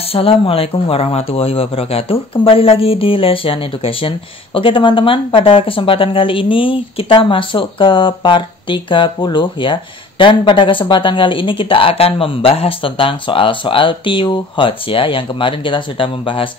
Assalamualaikum warahmatullahi wabarakatuh. Kembali lagi di Lesian Education. Oke teman-teman, pada kesempatan kali ini kita masuk ke part 30 ya. Dan pada kesempatan kali ini kita akan membahas tentang soal-soal TIU HOTS ya. Yang kemarin kita sudah membahas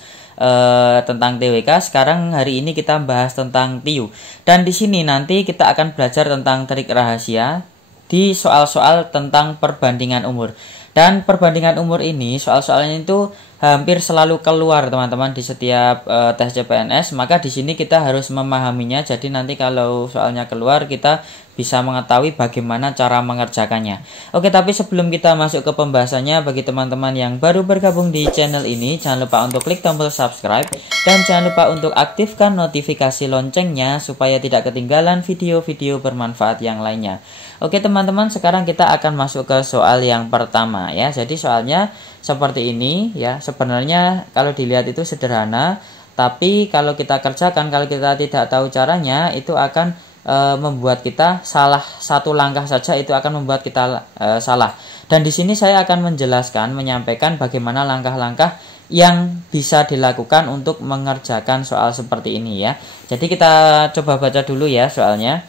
tentang TWK. Sekarang hari ini kita membahas tentang TIU. Dan di sini nanti kita akan belajar tentang trik rahasia di soal-soal tentang perbandingan umur. Dan perbandingan umur ini, soal-soalnya itu hampir selalu keluar teman-teman di setiap tes CPNS. Maka di sini kita harus memahaminya. Jadi nanti kalau soalnya keluar kita bisa mengetahui bagaimana cara mengerjakannya. Oke, tapi sebelum kita masuk ke pembahasannya, bagi teman-teman yang baru bergabung di channel ini, jangan lupa untuk klik tombol subscribe dan jangan lupa untuk aktifkan notifikasi loncengnya supaya tidak ketinggalan video-video bermanfaat yang lainnya. Oke teman-teman, sekarang kita akan masuk ke soal yang pertama ya. Jadi soalnya seperti ini ya. Sebenarnya kalau dilihat itu sederhana, tapi kalau kita kerjakan, kalau kita tidak tahu caranya, itu akan membuat kita salah satu langkah saja, itu akan membuat kita salah. Dan di sini saya akan menjelaskan, menyampaikan bagaimana langkah-langkah yang bisa dilakukan untuk mengerjakan soal seperti ini ya. Jadi kita coba baca dulu ya soalnya.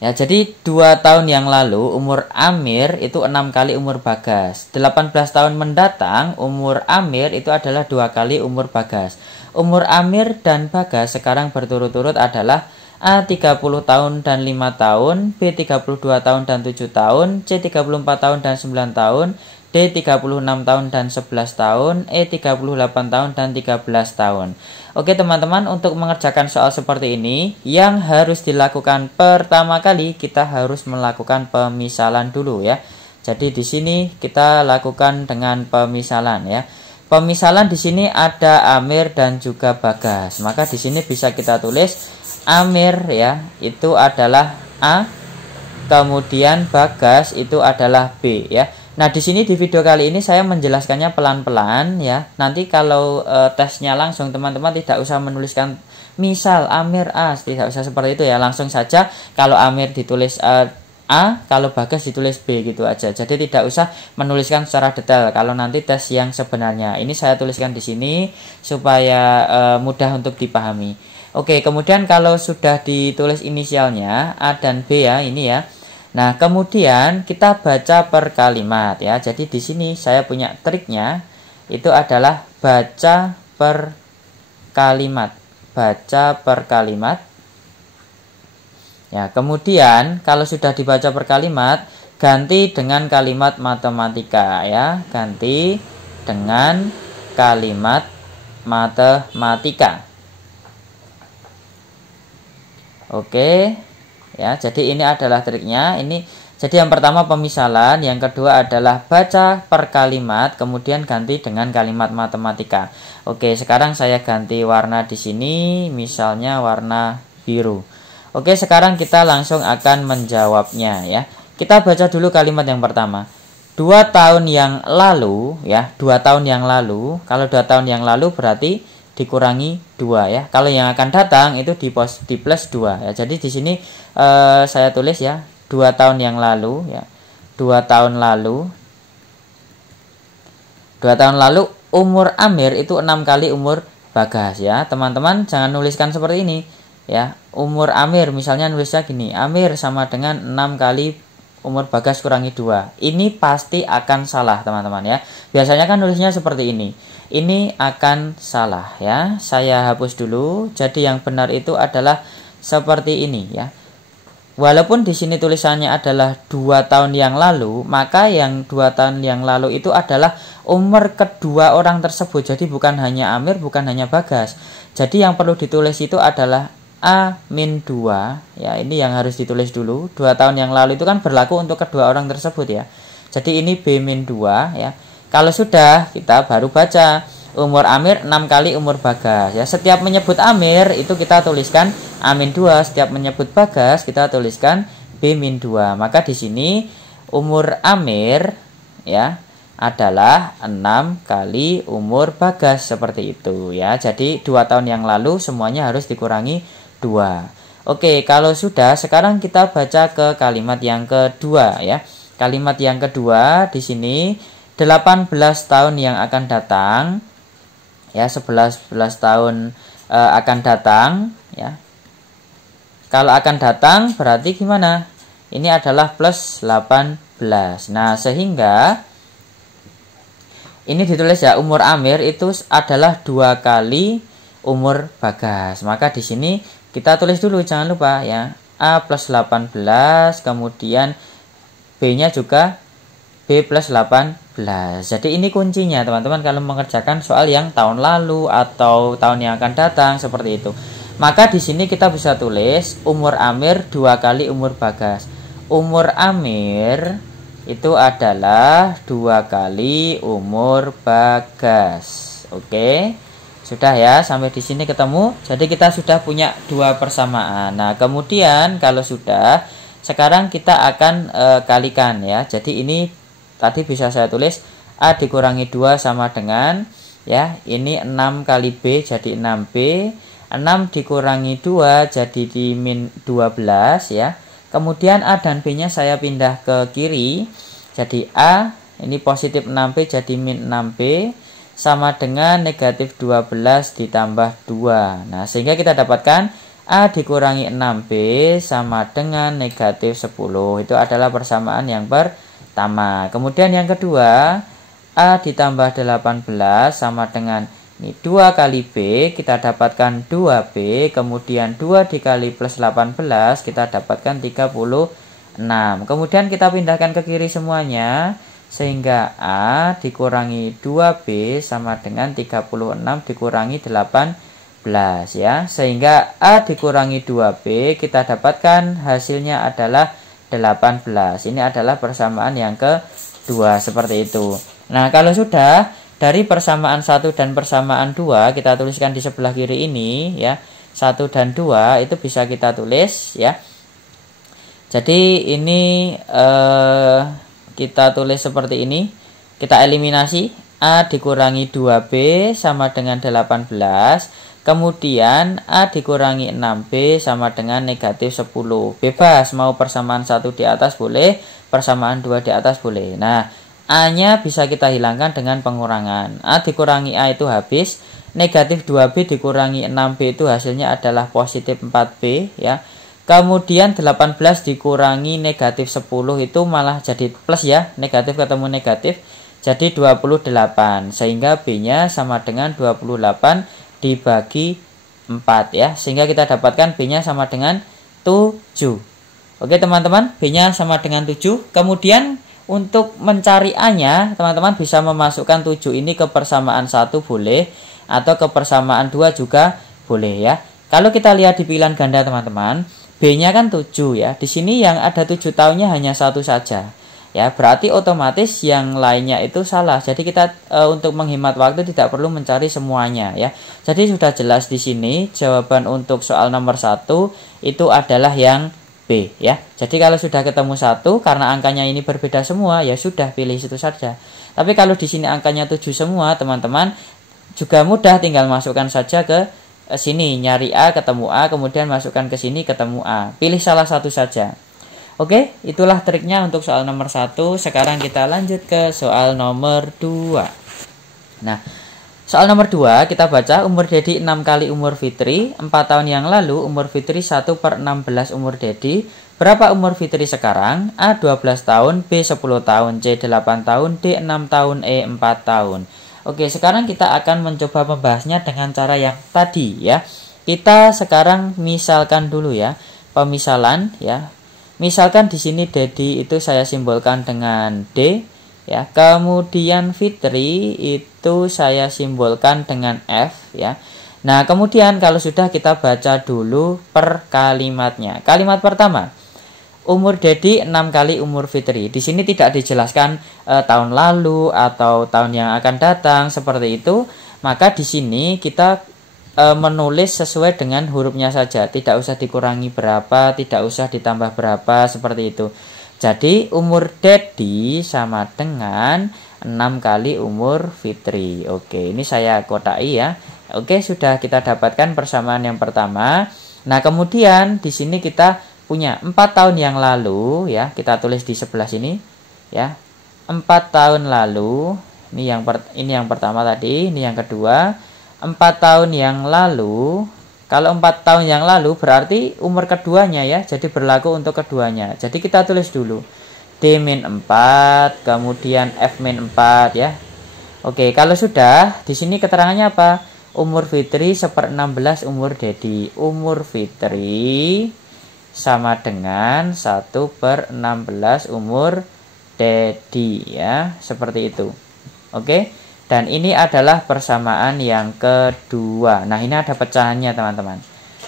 Ya, jadi 2 tahun yang lalu umur Amir itu 6 kali umur Bagas. 18 tahun mendatang umur Amir itu adalah 2 kali umur Bagas. Umur Amir dan Bagas sekarang berturut-turut adalah A 30 tahun dan 5 tahun, B 32 tahun dan 7 tahun, C 34 tahun dan 9 tahun, D 36 tahun dan 11 tahun, E 38 tahun dan 13 tahun. Oke teman-teman, untuk mengerjakan soal seperti ini, yang harus dilakukan pertama kali kita harus melakukan pemisalan dulu ya. Jadi di sini kita lakukan dengan pemisalan ya. Pemisalan di sini ada Amir dan juga Bagas. Maka di sini bisa kita tulis Amir ya, itu adalah A, kemudian Bagas itu adalah B ya. Nah, di sini di video kali ini saya menjelaskannya pelan-pelan ya. Nanti kalau tesnya langsung teman-teman tidak usah menuliskan misal Amir A, tidak usah seperti itu ya. Langsung saja kalau Amir ditulis A, kalau Bagas ditulis B gitu aja. Jadi tidak usah menuliskan secara detail kalau nanti tes yang sebenarnya. Ini saya tuliskan di sini supaya mudah untuk dipahami. Oke, kemudian kalau sudah ditulis inisialnya A dan B ya, ini ya. Nah, kemudian kita baca per kalimat ya. Jadi di sini saya punya triknya, itu adalah baca per kalimat. Baca per kalimat. Ya, kemudian kalau sudah dibaca per kalimat, ganti dengan kalimat matematika ya. Ganti dengan kalimat matematika. Oke. Ya, jadi ini adalah triknya. Ini jadi yang pertama pemisalan, yang kedua adalah baca per kalimat, kemudian ganti dengan kalimat matematika. Oke, sekarang saya ganti warna di sini, misalnya warna biru. Oke, sekarang kita langsung akan menjawabnya ya. Kita baca dulu kalimat yang pertama. 2 tahun yang lalu ya, 2 tahun yang lalu. Kalau 2 tahun yang lalu berarti dikurangi 2 ya. Kalau yang akan datang itu di plus 2 ya. Jadi di sini saya tulis ya 2 tahun yang lalu ya. 2 tahun lalu. 2 tahun lalu umur Amir itu 6 kali umur Bagas ya. Teman-teman jangan nuliskan seperti ini ya. Umur Amir misalnya nulisnya gini. Amir sama dengan 6 kali umur Bagas kurangi 2. Ini pasti akan salah teman-teman ya. Biasanya kan nulisnya seperti ini. Ini akan salah ya. Saya hapus dulu. Jadi yang benar itu adalah seperti ini ya. Walaupun di sini tulisannya adalah 2 tahun yang lalu, maka yang 2 tahun yang lalu itu adalah umur kedua orang tersebut. Jadi bukan hanya Amir, bukan hanya Bagas. Jadi yang perlu ditulis itu adalah A-2 ya. Ini yang harus ditulis dulu. 2 tahun yang lalu itu kan berlaku untuk kedua orang tersebut ya. Jadi ini B-2 ya. Kalau sudah, kita baru baca umur Amir 6 kali umur Bagas ya. Setiap menyebut Amir itu kita tuliskan A-2, setiap menyebut Bagas kita tuliskan B-2. Maka di sini umur Amir ya adalah 6 kali umur Bagas seperti itu ya. Jadi 2 tahun yang lalu semuanya harus dikurangi 2. Oke, kalau sudah, sekarang kita baca ke kalimat yang kedua ya. Kalimat yang kedua di sini 18 tahun yang akan datang, ya 11 tahun akan datang, ya. Kalau akan datang berarti gimana? Ini adalah plus 18. Nah, sehingga ini ditulis ya, umur Amir itu adalah 2 kali umur Bagas. Maka di sini kita tulis dulu, jangan lupa ya. A plus 18, kemudian B-nya juga B plus 18. Jadi ini kuncinya teman-teman kalau mengerjakan soal yang tahun lalu atau tahun yang akan datang seperti itu. Maka di sini kita bisa tulis umur Amir 2 kali umur Bagas. Umur Amir itu adalah 2 kali umur Bagas. Oke. Sudah ya, sampai di sini ketemu. Jadi kita sudah punya 2 persamaan. Nah, kemudian kalau sudah, sekarang kita akan kalikan ya. Jadi ini tadi bisa saya tulis A dikurangi 2 sama dengan, ya, ini 6 kali B jadi 6B. 6 dikurangi 2 jadi di min 12 ya. Kemudian A dan B-nya saya pindah ke kiri. Jadi A ini positif 6B jadi min 6B sama dengan negatif 12 ditambah 2. Nah, sehingga kita dapatkan A dikurangi 6B sama dengan negatif 10. Itu adalah persamaan yang pertama. Kemudian yang kedua, A ditambah 18 sama dengan ini 2 kali B, kita dapatkan 2B. Kemudian 2 dikali plus 18, kita dapatkan 36. Kemudian kita pindahkan ke kiri semuanya, sehingga A dikurangi 2B sama dengan 36 dikurangi 18 ya. Sehingga A dikurangi 2B kita dapatkan hasilnya adalah 18. Ini adalah persamaan yang kedua seperti itu. Nah, kalau sudah dari persamaan 1 dan persamaan 2 kita tuliskan di sebelah kiri ini ya. 1 dan 2 itu bisa kita tulis ya. Jadi ini kita tulis seperti ini. Kita eliminasi A dikurangi 2B sama dengan 18. Kemudian A dikurangi 6B sama dengan negatif 10. Bebas, mau persamaan 1 di atas boleh, persamaan 2 di atas boleh. Nah, A-nya bisa kita hilangkan dengan pengurangan. A dikurangi A itu habis. Negatif 2B dikurangi 6B itu hasilnya adalah positif 4B ya. Kemudian 18 dikurangi negatif 10 itu malah jadi plus ya. Negatif ketemu negatif jadi 28. Sehingga B-nya sama dengan 28 dibagi 4 ya. Sehingga kita dapatkan B-nya sama dengan 7. Oke teman-teman, B-nya sama dengan 7. Kemudian untuk mencari A-nya, teman-teman bisa memasukkan 7 ini ke persamaan 1 boleh, atau ke persamaan 2 juga boleh ya. Kalau kita lihat di pilihan ganda teman-teman, B-nya kan 7 ya. Di sini yang ada 7 tahunnya hanya 1 saja. Ya, berarti otomatis yang lainnya itu salah. Jadi kita untuk menghemat waktu tidak perlu mencari semuanya ya. Jadi sudah jelas di sini jawaban untuk soal nomor 1 itu adalah yang B ya. Jadi kalau sudah ketemu 1 karena angkanya ini berbeda semua ya sudah pilih situ saja. Tapi kalau di sini angkanya 7 semua teman-teman juga mudah, tinggal masukkan saja ke sini, nyari A ketemu A, kemudian masukkan ke sini ketemu A. Pilih salah satu saja. Oke, itulah triknya untuk soal nomor 1. Sekarang kita lanjut ke soal nomor 2. Nah, soal nomor 2 kita baca umur Dedi 6 kali umur Fitri. 4 tahun yang lalu umur Fitri 1/16 umur Dedi. Berapa umur Fitri sekarang? A 12 tahun, B 10 tahun, C 8 tahun, D 6 tahun, E 4 tahun. Oke, sekarang kita akan mencoba membahasnya dengan cara yang tadi ya. Kita sekarang misalkan dulu ya. Pemisalan ya. Misalkan di sini Dedi itu saya simbolkan dengan D ya. Kemudian Fitri itu saya simbolkan dengan F ya. Nah, kemudian kalau sudah kita baca dulu per kalimatnya. Kalimat pertama, umur Dedi 6 kali umur Fitri. Di sini tidak dijelaskan tahun lalu atau tahun yang akan datang seperti itu. Maka di sini kita menulis sesuai dengan hurufnya saja. Tidak usah dikurangi berapa, tidak usah ditambah berapa seperti itu. Jadi umur Dedi sama dengan 6 kali umur Fitri. Oke, ini saya kotai ya. Oke, sudah kita dapatkan persamaan yang pertama. Nah, kemudian di sini kita punya 4 tahun yang lalu ya, kita tulis di sebelah sini ya. 4 tahun lalu, ini yang pertama tadi, ini yang kedua. 4 tahun yang lalu, kalau 4 tahun yang lalu berarti umur keduanya ya, jadi berlaku untuk keduanya. Jadi kita tulis dulu D-4, kemudian F-4 ya. Oke, kalau sudah, di sini keterangannya apa? Umur Fitri 1/16 umur Dedi. Umur Fitri sama dengan 1/16 umur Dedi ya, seperti itu. Oke, dan ini adalah persamaan yang kedua. Nah, ini ada pecahannya teman-teman.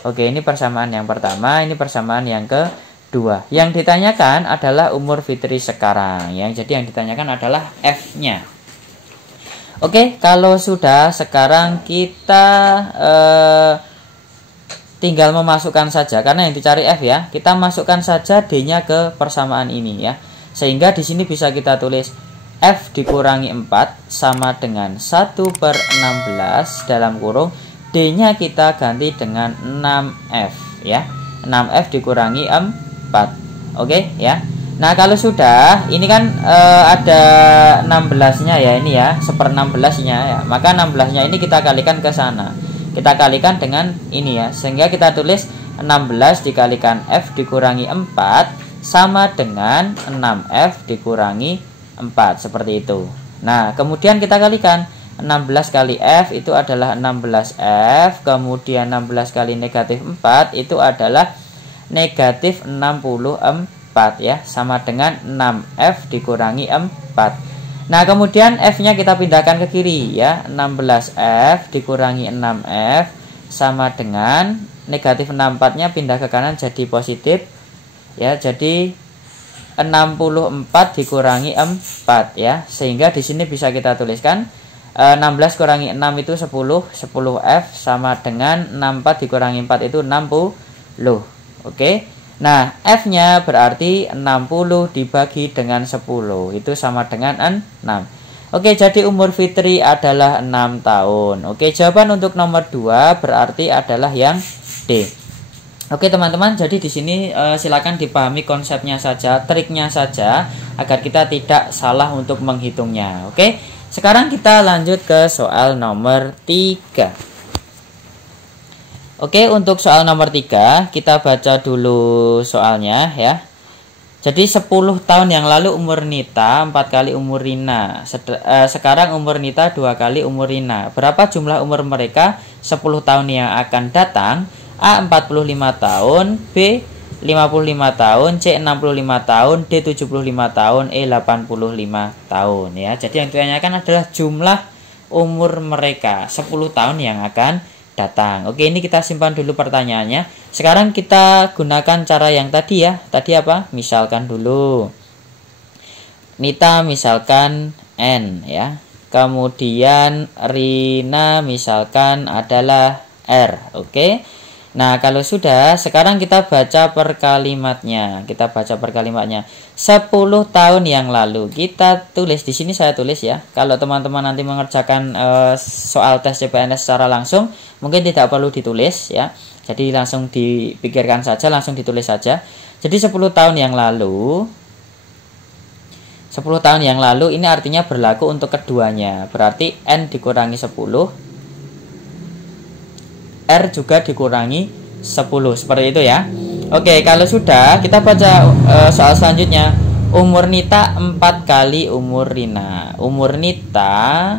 Oke, ini persamaan yang pertama, ini persamaan yang kedua. Yang ditanyakan adalah umur Fitri sekarang ya. Jadi yang ditanyakan adalah F-nya. Oke, kalau sudah, sekarang kita tinggal memasukkan saja, karena yang dicari F ya. Kita masukkan saja D-nya ke persamaan ini ya. Sehingga di sini bisa kita tulis F dikurangi 4 sama dengan 1/16 dalam kurung D-nya kita ganti dengan 6F ya. 6F dikurangi 4. Oke ya. Nah, kalau sudah, ini kan ada 16-nya ya, ini ya, 1/16-nya ya. Maka 16-nya ini kita kalikan ke sana. Kita kalikan dengan ini ya, sehingga kita tulis 16 dikalikan F dikurangi 4 sama dengan 6F dikurangi 4, seperti itu. Nah, kemudian kita kalikan 16 kali F itu adalah 16F, kemudian 16 kali negatif 4 itu adalah negatif 64 ya, sama dengan 6F dikurangi 4. Nah, kemudian F-nya kita pindahkan ke kiri ya, 16F dikurangi 6F sama dengan negatif 64-nya pindah ke kanan jadi positif ya, jadi 64 dikurangi 4 ya, sehingga di sini bisa kita tuliskan 16 kurangi 6 itu 10, 10F sama dengan 64 dikurangi 4 itu 60. Oke. Nah, F-nya berarti 60 dibagi dengan 10 itu sama dengan 6. Oke, jadi umur Fitri adalah 6 tahun. Oke, jawaban untuk nomor 2 berarti adalah yang D. Oke teman-teman, jadi di sini silakan dipahami konsepnya saja, triknya saja, agar kita tidak salah untuk menghitungnya. Oke, sekarang kita lanjut ke soal nomor 3. Oke, untuk soal nomor 3 kita baca dulu soalnya ya. Jadi 10 tahun yang lalu umur Nita 4 kali umur Rina. Sekarang umur Nita 2 kali umur Rina. Berapa jumlah umur mereka 10 tahun yang akan datang? A 45 tahun, B 55 tahun, C 65 tahun, D 75 tahun, E 85 tahun ya. Jadi yang ditanyakan adalah jumlah umur mereka 10 tahun yang akan datang. Oke, ini kita simpan dulu pertanyaannya. Sekarang kita gunakan cara yang tadi ya. Tadi apa? Misalkan dulu. Nita misalkan N ya. Kemudian Rina misalkan adalah R. Oke. Nah, kalau sudah, sekarang kita baca per kalimatnya. 10 tahun yang lalu. Kita tulis di sini, saya tulis ya. Kalau teman-teman nanti mengerjakan soal tes CPNS secara langsung, mungkin tidak perlu ditulis ya. Jadi langsung dipikirkan saja, langsung ditulis saja. Jadi 10 tahun yang lalu. 10 tahun yang lalu ini artinya berlaku untuk keduanya. Berarti N dikurangi 10. R juga dikurangi 10, seperti itu ya. Oke, kalau sudah, kita baca soal selanjutnya. Umur Nita 4 kali umur Rina. Umur Nita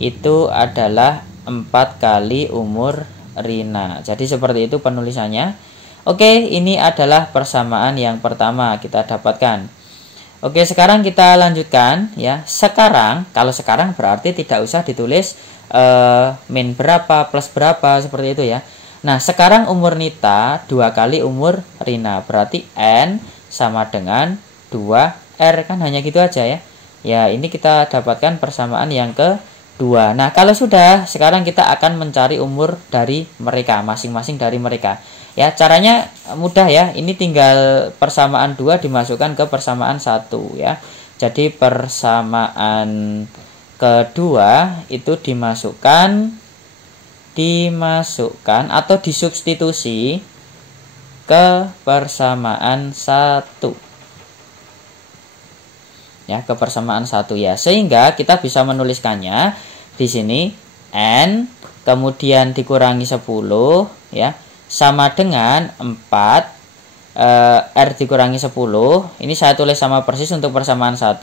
itu adalah 4 kali umur Rina. Jadi seperti itu penulisannya. Oke, ini adalah persamaan yang pertama kita dapatkan. Oke, sekarang kita lanjutkan ya. Sekarang, kalau sekarang berarti tidak usah ditulis min berapa plus berapa seperti itu ya. Nah, sekarang umur Nita 2 kali umur Rina, berarti N sama dengan 2R, kan hanya gitu aja ya. Ya, ini kita dapatkan persamaan yang kedua. Nah, kalau sudah, sekarang kita akan mencari umur dari mereka, masing-masing dari mereka. Ya, caranya mudah ya. Ini tinggal persamaan 2 dimasukkan ke persamaan 1 ya. Jadi persamaan kedua itu dimasukkan atau disubstitusi ke persamaan 1. ya, ke persamaan 1 ya. Sehingga kita bisa menuliskannya di sini N kemudian dikurangi 10 ya sama dengan 4 R dikurangi 10. Ini saya tulis sama persis untuk persamaan 1.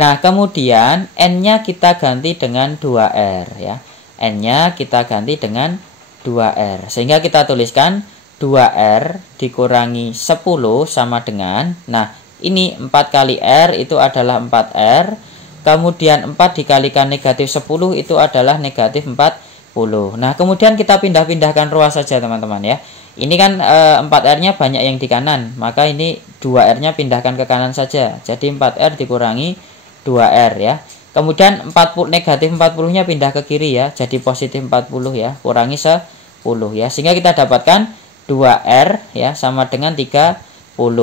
Nah, kemudian N-nya kita ganti dengan 2R ya. N-nya kita ganti dengan 2R. Sehingga kita tuliskan 2R dikurangi 10 sama dengan, nah, ini 4 kali R itu adalah 4R. Kemudian 4 dikalikan negatif 10 itu adalah negatif 40. Nah, kemudian kita pindah-pindahkan ruas saja teman-teman ya. Ini kan 4R-nya banyak yang di kanan, maka ini 2R-nya pindahkan ke kanan saja. Jadi 4R dikurangi 2R ya. Kemudian 40 negatif 40-nya pindah ke kiri ya, jadi positif 40 ya, kurangi 10 ya. Sehingga kita dapatkan 2R ya sama dengan 30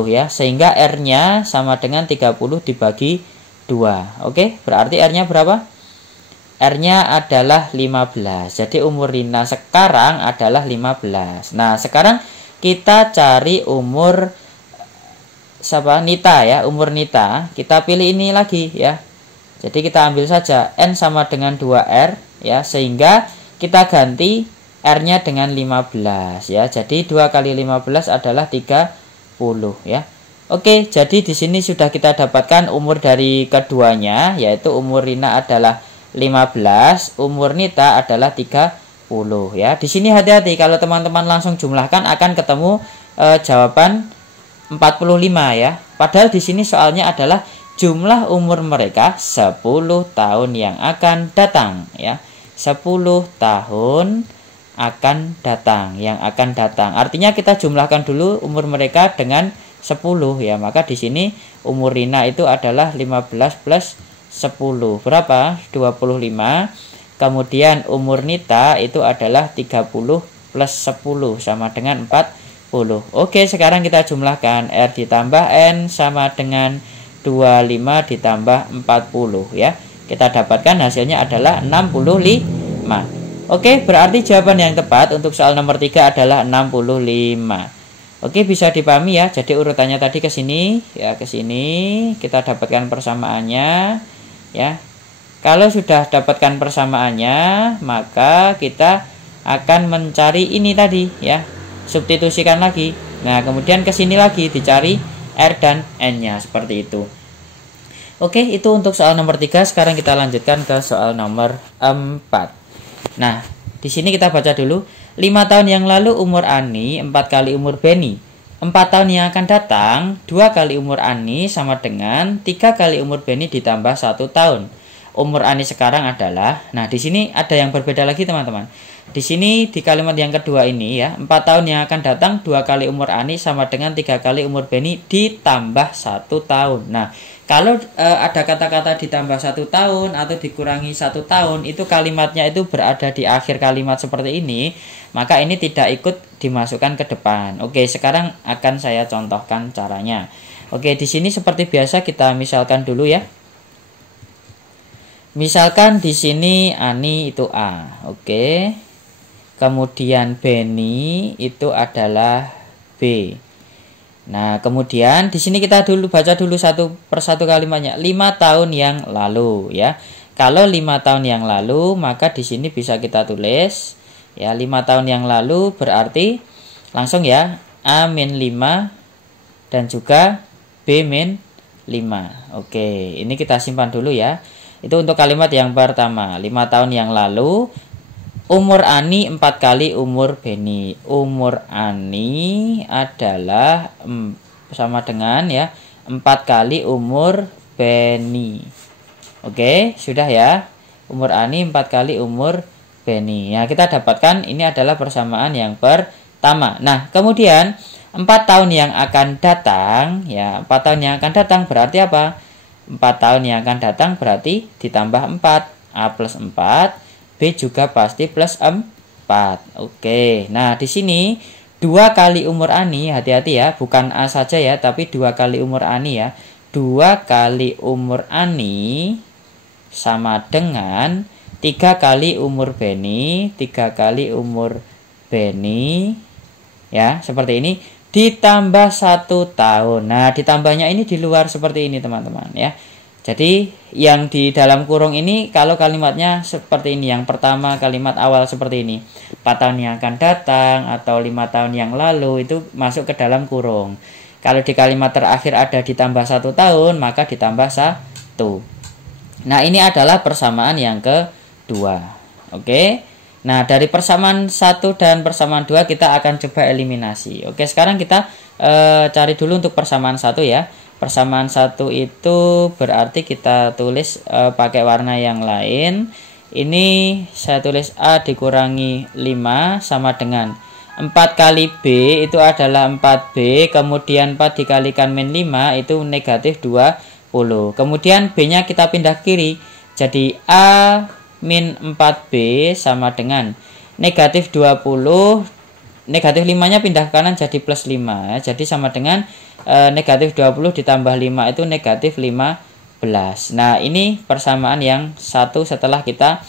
ya. Sehingga R-nya sama dengan 30 dibagi 2. Oke, berarti R-nya berapa? R-nya adalah 15. Jadi umur Rina sekarang adalah 15. Nah, sekarang kita cari umur siapa? Nita ya, umur Nita. Kita pilih ini lagi ya. Jadi kita ambil saja N sama dengan 2R ya, sehingga kita ganti R-nya dengan 15 ya. Jadi 2 kali 15 adalah 30 ya. Oke, jadi di sini sudah kita dapatkan umur dari keduanya, yaitu umur Rina adalah 15, umur Nita adalah 30 ya. Di sini hati-hati kalau teman-teman langsung jumlahkan akan ketemu jawaban 45 ya. Padahal di sini soalnya adalah jumlah umur mereka 10 tahun yang akan datang ya. 10 tahun akan datang, yang akan datang. Artinya kita jumlahkan dulu umur mereka dengan 10 ya. Maka di sini umur Rina itu adalah 15 plus 10 berapa? 25. Kemudian umur Nita itu adalah 30 plus 10 sama dengan 40. Oke, sekarang kita jumlahkan R ditambah N sama dengan 25 ditambah 40 ya. Kita dapatkan hasilnya adalah 65. Oke, berarti jawaban yang tepat untuk soal nomor 3 adalah 65. Oke, bisa dipahami ya. Jadi urutannya tadi ke sini ya, ke sini kita dapatkan persamaannya ya. Kalau sudah dapatkan persamaannya, maka kita akan mencari ini tadi ya. Substitusikan lagi. Nah, kemudian ke sini lagi dicari R dan N-nya seperti itu. Oke, itu untuk soal nomor 3. Sekarang kita lanjutkan ke soal nomor 4. Nah, di sini kita baca dulu. 5 tahun yang lalu umur Ani 4 kali umur Beni. 4 tahun yang akan datang 2 kali umur Ani sama dengan 3 kali umur Beni ditambah 1 tahun. Umur Ani sekarang adalah, nah di sini ada yang berbeda lagi teman-teman. Di sini di kalimat yang kedua ini ya, 4 tahun yang akan datang 2 kali umur Ani sama dengan 3 kali umur Beni ditambah 1 tahun. Nah, kalau ada kata-kata ditambah 1 tahun atau dikurangi 1 tahun, itu kalimatnya itu berada di akhir kalimat seperti ini, maka ini tidak ikut dimasukkan ke depan. Oke, sekarang akan saya contohkan caranya. Oke, di sini seperti biasa kita misalkan dulu ya. Misalkan di sini Ani itu A. Oke. Kemudian Beni itu adalah B. Nah, kemudian di sini kita dulu baca dulu satu persatu kalimatnya. 5 tahun yang lalu ya. Kalau 5 tahun yang lalu, maka di sini bisa kita tulis ya, 5 tahun yang lalu berarti langsung ya A-5 dan juga B-5. Oke, ini kita simpan dulu ya. Itu untuk kalimat yang pertama, 5 tahun yang lalu umur Ani 4 kali umur Beni. Umur Ani adalah sama dengan ya 4 kali umur Beni. Oke, sudah ya. Umur Ani 4 kali umur Beni. Nah, kita dapatkan ini adalah persamaan yang pertama. Nah, kemudian 4 tahun yang akan datang ya, 4 tahun yang akan datang berarti apa? 4 tahun yang akan datang berarti ditambah 4, A plus 4, B juga pasti plus 4. Oke, nah di sini 2 kali umur Ani, hati-hati ya, bukan A saja ya, tapi 2 kali umur Ani ya. 2 kali umur Ani sama dengan 3 kali umur Beni, 3 kali umur Beni ya, seperti ini. Ditambah 1 tahun. Nah, ditambahnya ini di luar seperti ini teman-teman ya. Jadi yang di dalam kurung ini kalau kalimatnya seperti ini, yang pertama kalimat awal seperti ini, 4 tahun yang akan datang atau 5 tahun yang lalu, itu masuk ke dalam kurung. Kalau di kalimat terakhir ada ditambah 1 tahun, maka ditambah 1. Nah, ini adalah persamaan yang kedua. Oke. Nah, dari persamaan 1 dan persamaan 2 kita akan coba eliminasi. Oke, sekarang kita cari dulu untuk persamaan 1 ya. Persamaan 1 itu berarti kita tulis pakai warna yang lain. Ini saya tulis A dikurangi 5 sama dengan 4 kali B itu adalah 4B, kemudian 4 dikalikan min 5 itu negatif 20. Kemudian B-nya kita pindah kiri, jadi A min 4B sama dengan negatif 20, negatif 5-nya pindah ke kanan jadi plus 5. Jadi sama dengan negatif 20 ditambah 5 itu negatif 15. Nah, ini persamaan yang satu setelah kita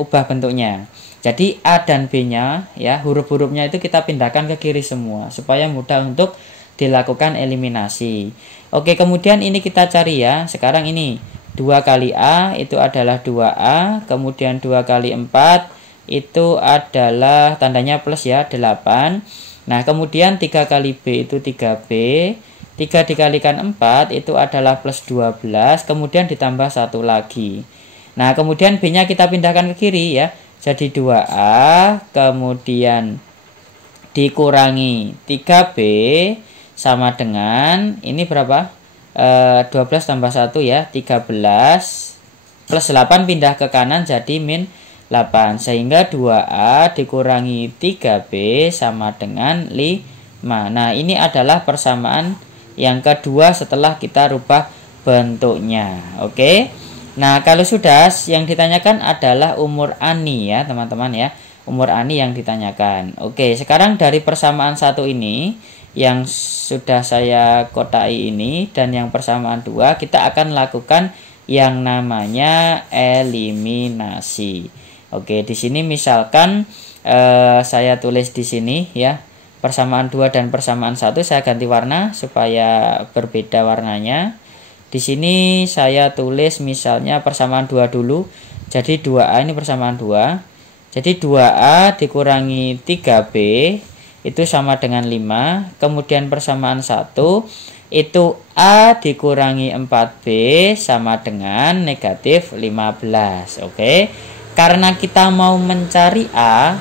ubah bentuknya. Jadi A dan B-nya ya, huruf-hurufnya itu kita pindahkan ke kiri semua supaya mudah untuk dilakukan eliminasi. Oke, kemudian ini kita cari ya. Sekarang ini 2 kali A itu adalah 2A, kemudian 2 kali 4 itu adalah tandanya plus ya, 8. Nah, kemudian 3 kali B itu 3B, 3 dikalikan 4 itu adalah plus 12, kemudian ditambah 1 lagi. Nah, kemudian B-nya kita pindahkan ke kiri ya. Jadi 2A kemudian dikurangi 3B sama dengan ini berapa? 12 tambah 1 ya, 13 plus 8 pindah ke kanan jadi min 8. Sehingga 2A dikurangi 3B sama dengan 5. Nah, ini adalah persamaan yang kedua setelah kita rubah bentuknya. Oke. Nah, kalau sudah, yang ditanyakan adalah umur Ani ya teman-teman ya. Umur Ani yang ditanyakan. Oke, sekarang dari persamaan 1 ini yang sudah saya kotai ini dan yang persamaan 2 kita akan lakukan yang namanya eliminasi. Oke, di sini misalkan saya tulis di sini ya. Persamaan 2 dan persamaan 1 saya ganti warna supaya berbeda warnanya. Di sini saya tulis misalnya persamaan 2 dulu. Jadi 2A ini persamaan 2. Jadi 2A dikurangi 3B itu sama dengan 5. Kemudian persamaan 1 itu A dikurangi 4B sama dengan negatif 15. Oke. Karena kita mau mencari A,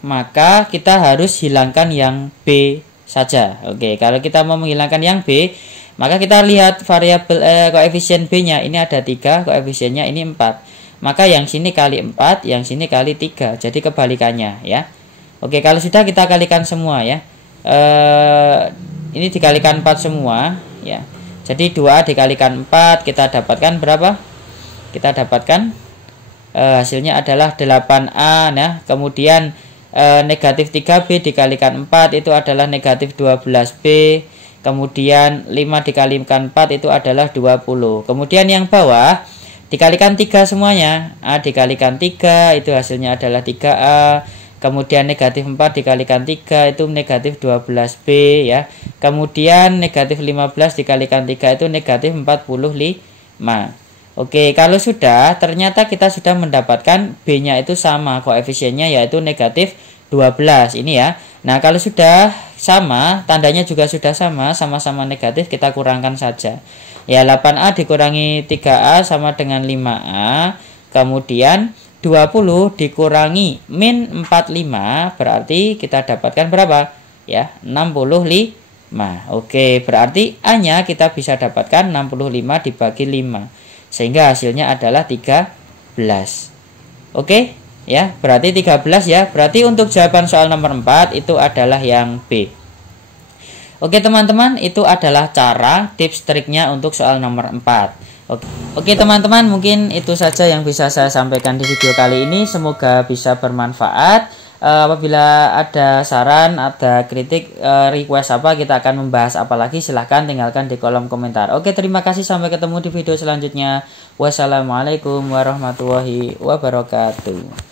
maka kita harus hilangkan yang B saja. Oke, kalau kita mau menghilangkan yang B, maka kita lihat variabel koefisien B-nya. Ini ada 3, koefisiennya ini 4. Maka yang sini kali 4, yang sini kali 3. Jadi kebalikannya ya. Oke, kalau sudah kita kalikan semua ya. Ini dikalikan 4 semua ya. Jadi 2A dikalikan 4 kita dapatkan berapa? Kita dapatkan hasilnya adalah 8A. Nah, kemudian negatif 3B dikalikan 4 itu adalah negatif 12B. Kemudian 5 dikalikan 4 itu adalah 20. Kemudian yang bawah dikalikan 3 semuanya. A dikalikan 3 itu hasilnya adalah 3A. Kemudian negatif 4 dikalikan 3 itu negatif 12B ya. Kemudian negatif 15 dikalikan 3 itu negatif 45. Oke, kalau sudah, ternyata kita sudah mendapatkan B-nya itu sama koefisiennya yaitu negatif 12 ini ya. Nah, kalau sudah sama, tandanya juga sudah sama, sama-sama negatif, kita kurangkan saja. Ya, 8A dikurangi 3A sama dengan 5A. Kemudian 20 dikurangi min 45 berarti kita dapatkan berapa? Ya, 65. Oke, berarti A-nya kita bisa dapatkan 65 dibagi 5. Sehingga hasilnya adalah 13. Oke, ya, berarti 13 ya. Berarti untuk jawaban soal nomor 4 itu adalah yang B. Oke, teman-teman, itu adalah cara tips triknya untuk soal nomor 4. Oke, teman-teman, mungkin itu saja yang bisa saya sampaikan di video kali ini. Semoga bisa bermanfaat. Apabila ada saran, ada kritik, request apa, kita akan membahas apa lagi, silahkan tinggalkan di kolom komentar. Oke, terima kasih, sampai ketemu di video selanjutnya. Wassalamualaikum warahmatullahi wabarakatuh.